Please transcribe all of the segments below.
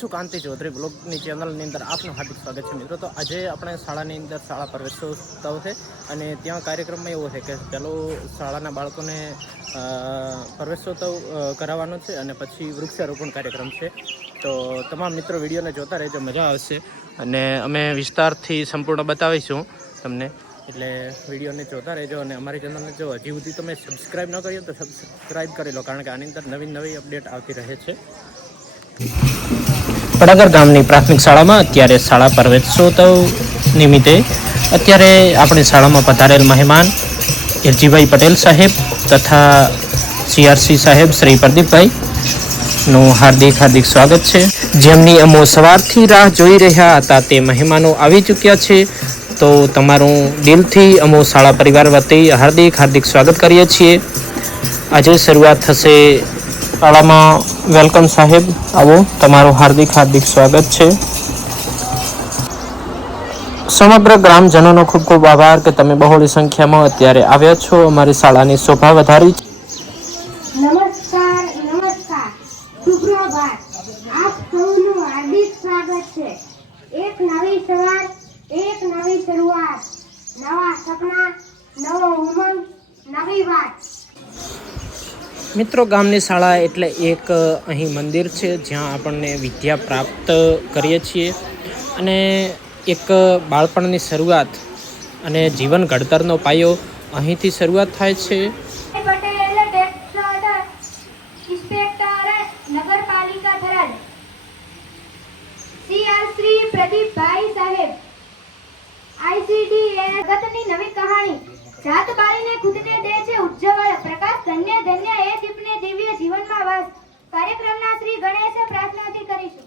છું કાંતિ ચૌધરી બ્લોગની ચેનલની અંદર આપનું હાર્દિક સ્વાગત છે મિત્રો। તો આજે આપણે શાળાની અંદર શાળા પ્રવેશોત્સવ છે અને ત્યાં કાર્યક્રમમાં એવો છે કે પેલો શાળાના બાળકોને પ્રવેશોત્સવ કરાવવાનો છે અને પછી વૃક્ષારોપણ કાર્યક્રમ છે। તો તમામ મિત્રો વિડીયોને જોતા રહેજો, મજા આવશે અને અમે વિસ્તારથી સંપૂર્ણ બતાવીશું તમને, એટલે વિડીયોને જોતા રહેજો। અને અમારી ચેનલને જો હજી સુધી તમે સબસ્ક્રાઈબ ન કરી તો સબસ્ક્રાઈબ કરી લો, કારણ કે આની અંદર નવી અપડેટ આવતી રહે છે। પડાગર ગામની પ્રાથમિક શાળામાં અત્યારે શાળા પ્રવેશોત્સવ નિમિત્તે અત્યારે આપણી શાળામાં પધારેલ મહેમાન એલજીભાઈ પટેલ સાહેબ તથા સીઆરસી સાહેબ શ્રી પ્રદીપભાઈનું હાર્દિક સ્વાગત છે। જેમની અમો સવારથી રાહ જોઈ રહ્યા હતા તે મહેમાનો આવી ચૂક્યા છે, તો તમારું દિલથી અમો શાળા પરિવાર વતી હાર્દિક સ્વાગત કરીએ છીએ। આજે શરૂઆત થશે શાળામાં। વેલકમ સાહેબ, આવો, તમારું હાર્દિક સ્વાગત છે। સમગ્ર ગ્રામજનોનો ખૂબ ખૂબ આભાર કે તમે બહોળી સંખ્યામાં અત્યારે આવ્યા છો, અમારી શાળાની શોભા વધારી છે। નમસ્કાર, સુપ્રભાત, આપ સૌનું હાર્દિક સ્વાગત છે। એક નવી સવાર, એક નવી શરૂઆત, નવા સપના, નવો ઉમંગ, નવી વાત। મિત્રો, ગામની શાળા એટલે એક અહીં મંદિર છે જ્યાં આપણને વિદ્યા પ્રાપ્ત કરીએ છીએ અને એક બાળપણની શરૂઆત અને જીવન ઘડતરનો પાયો અહીંથી શરૂઆત થાય છે। પટેલ ઇન્સ્પેક્ટર નગરપાલિકા થરાદ સીઆર શ્રી પ્રદીપભાઈ સાહેબ આઈસીડી ગતની નવી કહાણી જાત બાળીને ખુદને દે છે ઉજ્જવળ પ્રકાશ, ધન્ય ધન્ય એ દીપને દિવ્ય જીવનમાં વાસ। કાર્યક્રમના શ્રી ગણેશ પ્રાર્થનાથી કરીશું।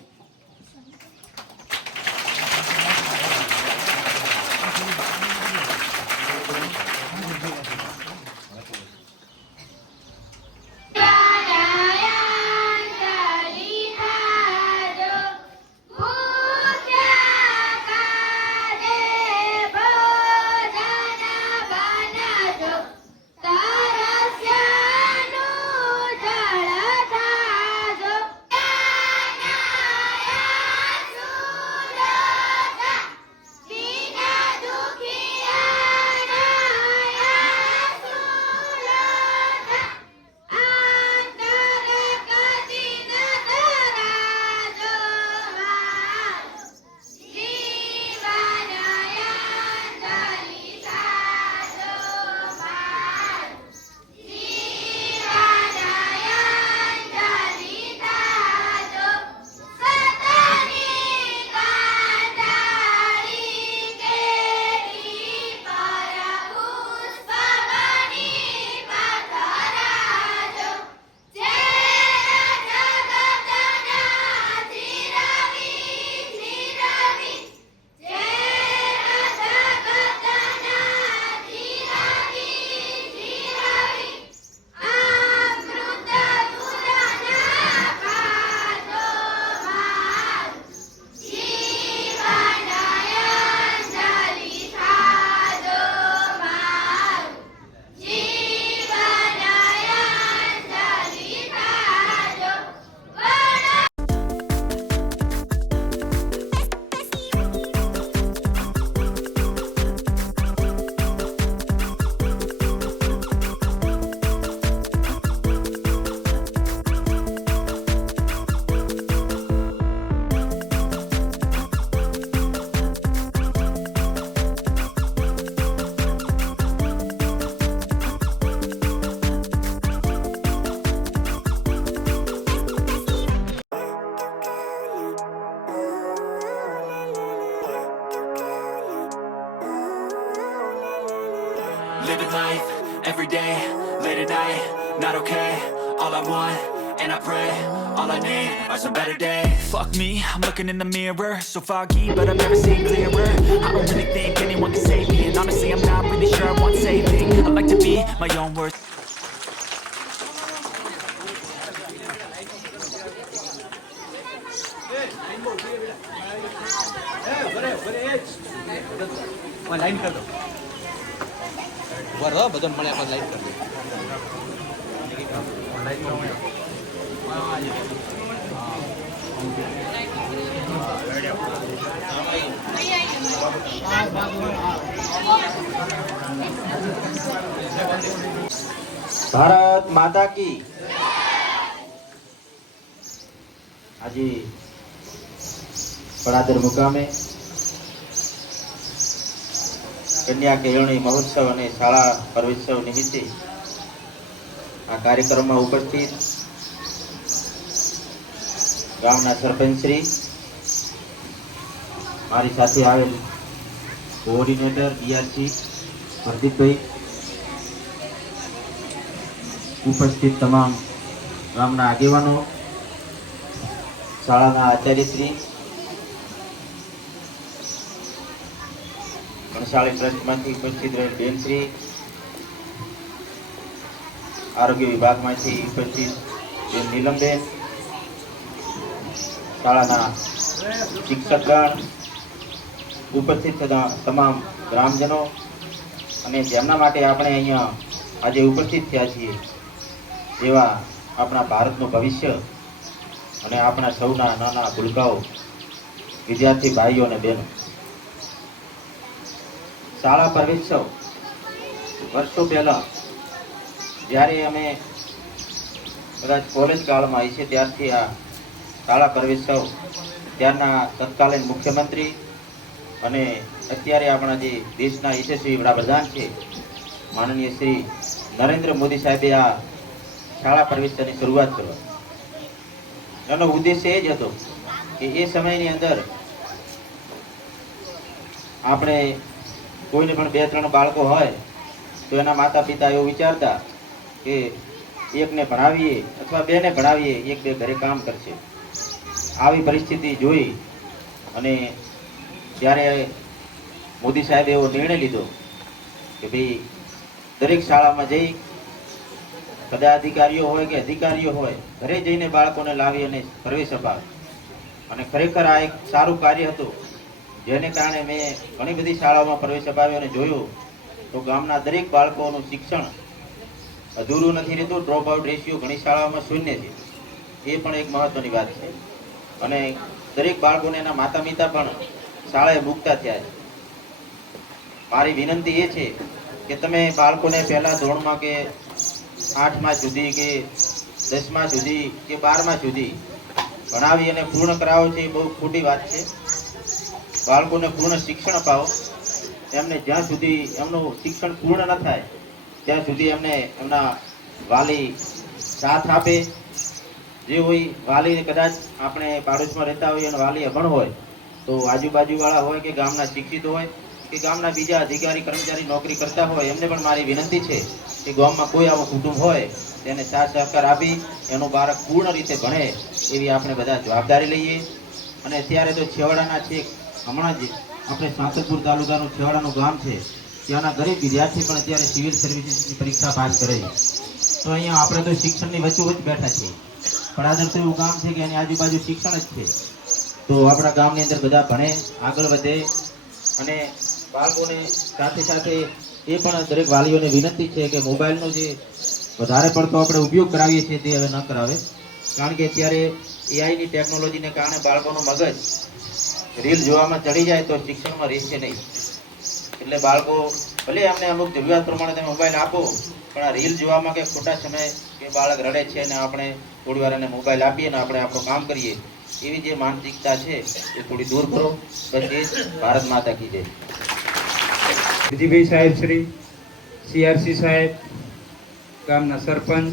Living life, every day, late at night, not okay. All I want, and I pray, all I need are some better days. Fuck me, I'm looking in the mirror, so foggy, but I've never seen clearer. I don't really think anyone can save me, and honestly I'm not really sure I want saving. I like to be my own worst. Line કર દો, ઉભા રહો, બધો મળે આપણે line કરી દો। ભારત માતા કી આજે બળાદર મુકામે કન્યા કેળવણી મહોત્સવ અને શાળા પ્રવેશોત્સવ નિમિત્તે આ કાર્યક્રમમાં ઉપસ્થિત ગામના સરપંચ શ્રી, મારી સાથે આવેલ કોઓર્ડિનેટર ડીઆરસી પ્રદીપભાઈ, ઉપસ્થિત તમામ ગામના આગેવાનો, શાળાના આચાર્યશ્રી, ગણશાળી ટ્રસ્ટમાંથી ઉપસ્થિત રહેલ બેનશ્રી, આરોગ્ય વિભાગમાંથી ઉપસ્થિત બેન નીલમબેન, શાળાના શિક્ષકગણ, ઉપસ્થિત તમામ ગ્રામજનો અને જેમના માટે આપણે અહીંયા આજે ઉપસ્થિત થયા છીએ એવા આપણા ભારતનું ભવિષ્ય અને આપણા સૌના નાના ભૂલકાઓ, વિદ્યાર્થી ભાઈઓ અને બહેનો, શાળા પ્રવેશોત્સવ વર્ષો પહેલા જ્યારે અમે કદાચ કોલેજ કાળમાં આવી છે ત્યારથી આ શાળા પ્રવેશોત્સવ ત્યારના તત્કાલીન મુખ્યમંત્રી અને અત્યારે આપણા જે દેશના યશસ્વી વડાપ્રધાન છે માનનીય શ્રી નરેન્દ્ર મોદી સાહેબે આ શાળા પ્રવેશોત્સવની શરૂઆત કરવા. એનો ઉદ્દેશ્ય એ જ હતો કે એ સમયની અંદર આપણે કોઈને પણ 2-3 બાળકો હોય તો એના માતા પિતા એવું વિચારતા કે એકને ભણાવીએ અથવા 2ને ભણાવીએ, 1-2 ઘરે કામ કરશે. આવી પરિસ્થિતિ જોઈ અને ત્યારે મોદી સાહેબે એવો નિર્ણય લીધો કે ભાઈ દરેક શાળામાં જઈ પદાધિકારીઓ હોય કે અધિકારીઓ હોય ઘરે જઈને બાળકોને લાવી અને પ્રવેશ અપાવે. અને ખરેખર આ એક સારું કાર્ય હતું, જેને કારણે મેં ઘણી બધી શાળાઓમાં પ્રવેશ અપાવ્યો અને જોયું તો ગામના દરેક બાળકોનું શિક્ષણ અધૂરું નથી રહેતું. ડ્રોપ આઉટ રેશિયો ઘણી શાળાઓમાં 0 છે. એ પણ એક મહત્વની વાત છે. અને દરેક બાળકોને એના માતા પિતા પણ શાળાએ મૂકતા થયા છે. મારી વિનંતી એ છે કે તમે બાળકોને પહેલા ધોરણમાં કે 8મા સુધી કે 10મા સુધી કે 12મા સુધી ભણાવી અને પૂર્ણ કરાવો છે, એ બહુ ખોટી વાત છે. બાળકોને પૂર્ણ શિક્ષણ અપાવો. એમને જ્યાં સુધી એમનું શિક્ષણ પૂર્ણ ન થાય ત્યાં સુધી એમને એમના વાલી સાથ આપે. જે હોય વાલી, કદાચ આપણે પાડોશમાં રહેતા હોઈએ અને વાલી અભણ હોય તો આજુબાજુવાળા હોય કે ગામના શિક્ષિત હોય કે ગામના બીજા અધિકારી કર્મચારી નોકરી કરતા હોય, એમને પણ મારી વિનંતી છે કે ગામમાં કોઈ આવો કુટુંબ હોય તેને સાથ સહકાર આપી એનું બાળક પૂર્ણ રીતે ભણે એવી આપણે બધા જવાબદારી લઈએ. અને અત્યારે તો છેવાડાના છે, હમણાં જ આપણે સાંતલપુર તાલુકાનું છેવાડાનું ગામ છે, ત્યાંના ગરીબ વિદ્યાર્થી પણ અત્યારે સિવિલ સર્વિસીસની પરીક્ષા પાસ કરે છે. તો અહીંયા આપણે તો શિક્ષણની વચ્ચોવચ્ચ બેઠા છીએ, પણ આદર તો એવું ગામ છે કે એની આજુબાજુ શિક્ષણ જ છે. તો આપણા ગામની અંદર બધા ભણે, આગળ વધે. અને બાળકોને સાથે સાથે એ પણ દરેક વાલીઓને વિનંતી છે કે મોબાઈલનો જે વધારે પડતો આપણે ઉપયોગ કરાવીએ છીએ તે હવે ન કરાવે. કારણ કે અત્યારે એઆઈની ટેકનોલોજીને કારણે બાળકોનું મગજ રીલ જોવામાં ચડી જાય તો શિક્ષણમાં રહેશે નહીં. એટલે બાળકો ભલે એમને અમુક જરૂરિયાત પ્રમાણે તમે મોબાઈલ આપો, પણ આ રીલ જોવામાં કે ખોટા સમયે કે બાળક રડે છે અને આપણે થોડી વાર એને મોબાઈલ આપીએ ને આપણે આપણું કામ કરીએ, એવી જે માનસિકતા છે એ થોડી દૂર કરો. બસ એ જ ભારત માતા કી જય. વિજયભાઈ સાહેબ શ્રી, સીઆરસી સાહેબ, ગામના સરપંચ,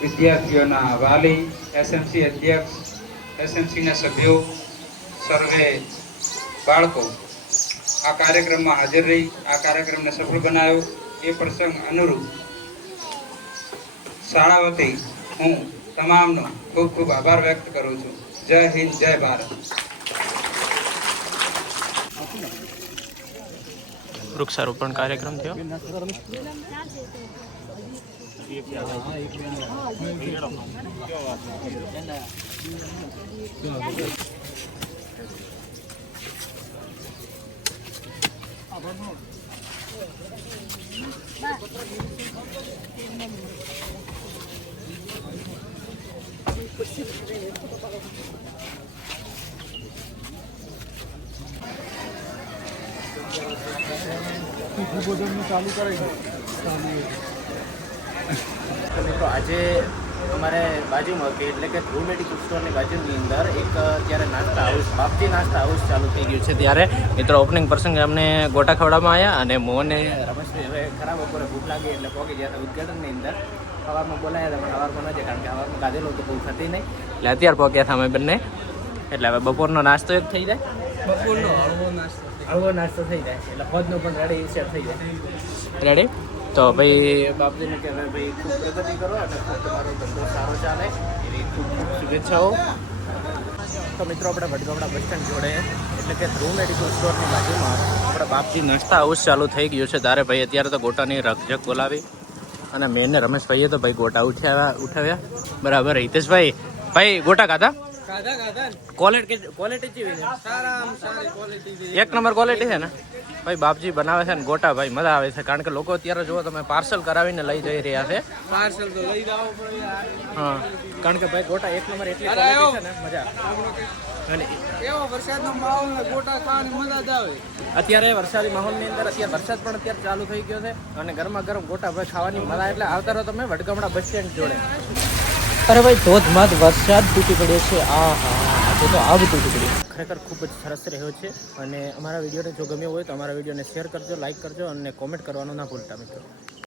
વિદ્યાર્થીઓના વાલી, એસએમસી અધ્યક્ષ, એસએમસીના સભ્યો, સર્વે બાળકો આ કાર્યક્રમમાં હાજર રહી આ કાર્યક્રમને સફળ બનાવ્યો. એ પ્રસંગ અનુરૂપ શાળા વતી હું તમામનો ખૂબ ખૂબ આભાર વ્યક્ત કરું છું. જય હિન્દ, જય ભારત. વૃક્ષારોપણ કાર્યક્રમ થયો. તો મિત્રો આજે અમારે બાજુમાં એટલે કે ધ્રુવ મેડિકલ સ્ટોરની બાજુની અંદર એક અત્યારે નાસ્તા હાઉસ બાપજી નાસ્તા હાઉસ ચાલુ થઈ ગયું છે. ત્યારે મિત્રો ઓપનિંગ પ્રસંગે અમને ગોટા ખવડાવવામાં આવ્યા અને મોહને રમેશભાઈ હવે ખરાબ બપોરે ભૂખ લાગી એટલે પહોંચી ગયા હતા ઉદઘાટનની અંદર. સવારમાં બોલાયા હતા પણ સવારમાં નથી, કારણ કે સવારમાં ગાધેલો તો બહુ થતી નહીં એટલે અત્યારે પહોંચ્યા હતા અમે બંને. એટલે હવે બપોરનો નાસ્તો એક થઈ જાય, બપોરનો હળવો નાસ્તો થઈ જાય એટલે ફોજનો પણ રેડી સેટ થઈ જાય. રેડી? તો ભાઈ બાપજીને કે ભાઈ ખૂબ પ્રગતિ કરો અને ખૂબ તમારો ધંધો સારો ચાલે એવી ખૂબ ખૂબ શુભેચ્છાઓ. તો મિત્રો આપણે વડગામડા બસ સ્ટેન્ડ જોડે એટલે કે ધ્રુવ મેડિકલ સ્ટોરની બાજુમાં આપણે બાપજી નાસ્તા હાઉસ ચાલુ થઈ ગયું છે. ત્યારે ભાઈ અત્યારે તો ગોટાની રકઝક બોલાવી અને મેં ને રમેશભાઈએ તો ભાઈ ગોટા ઉઠાવ્યા બરાબર. હિતેશભાઈ ભાઈ ગોટા ખાધા? ક્વોલિટી કેવી છે? સારી ક્વોલિટી એક નંબર ક્વોલિટી છે ને ભાઈ. બાપજી બનાવે છે ને ગોટા ભાઈ મજા આવે છે, કારણ કે લોકો અત્યારે જુઓ તમે પાર્સલ કરાવીને લઈ જઈ રહ્યા છે. પાર્સલ તો લઈ જાવ પડે. હા, કારણ કે ભાઈ ગોટા એક નંબર એટલી ક્વોલિટી છે ને મજા અને એવો વરસાદનો માહોલ ને ગોટા ખાવાની મજા જ આવે. અત્યારે વરસાદી માહોલની અંદર અત્યારે વરસાદ પણ અત્યારે ચાલુ થઈ ગયો છે અને ગરમા ગરમ ગોટા ભાઈ ખાવાની મજા. એટલે આવતા રહો તમે વડગામડા બસ સ્ટેન્ડ જોડે. અરે ભાઈ ધોધમાર વરસાદ તૂટી પડ્યો છે. આ આજે તો આવું તૂટી પડ્યું. ખરેખર ખૂબ જ સરસ રહ્યો છે અને અમારા વિડીયોને જો ગમ્યો હોય તો અમારા વિડીયોને શેર કરજો, લાઈક કરજો અને કોમેન્ટ કરવાનું ના ભૂલતા મિત્રો.